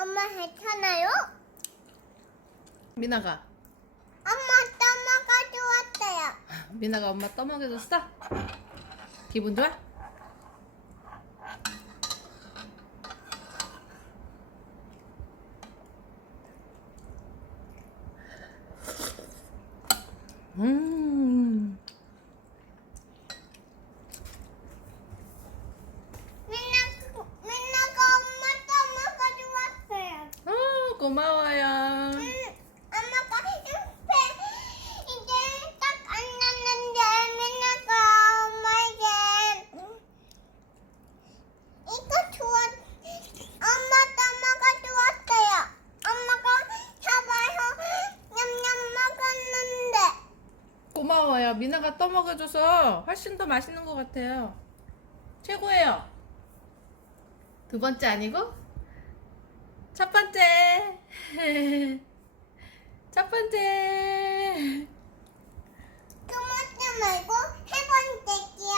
엄마 괜찮아요? 미나가 엄마 떠먹어 주었어요. 미나가 엄마 떠먹여줬어? 기분 좋아? 음, 맨날 맨날가 엄마 떠먹어 주었어요. 어, 고마워요. 음, 엄마가 이렇게 이제 딱안 났는데 맨날 가 엄마에게 음, 이거 주었 엄마 떠먹어 주었어요. 엄마가 잡아서 냠냠 먹었는데. 고마워요. 미나가 떠먹여줘서 훨씬 더 맛있는 것 같아요. 최고예요. 두 번째 아니고? 첫 번째. 첫 번째. 두 번째 말고 세 번째야.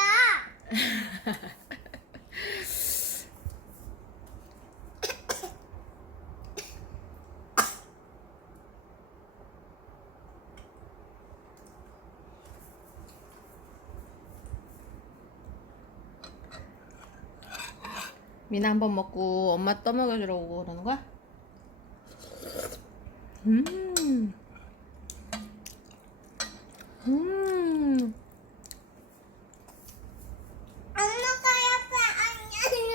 미나 한 번 먹고 엄마 떠먹여주려고 그러는 거야? 음. 음. 엄마가 옆에 앉아있는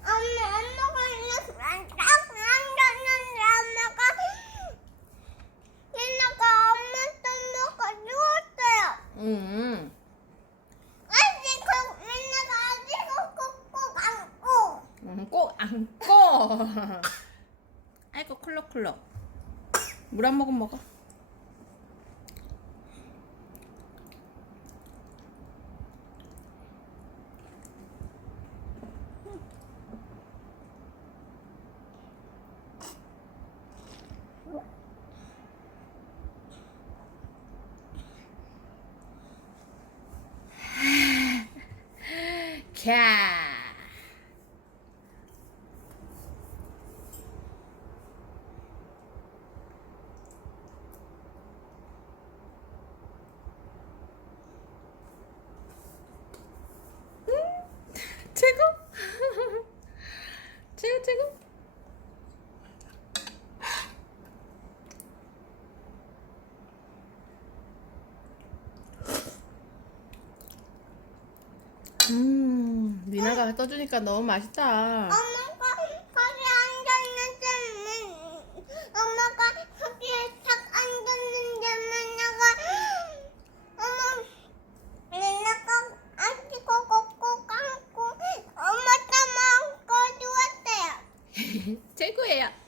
엄마 엄마가 있는 딱 앉았는데 엄마가 얘네가 엄마 떠먹어 주었어요. 음. 아직 그 얘네가 아직 꼭꼭 안고 음, 꼭 안고. 아이고 쿨럭쿨럭. 물 한 모금 먹어. 캬. 최고. 최고 최고. 음, 미나가 떠주니까 너무 맛있다. 엄마가 거기 앉아있는데 엄마가 거기에 딱 앉았는데 맨나가 엄마 맨나가 아직 꼭꼭 안고 엄마 떠먹어 주었어요. 최고예요.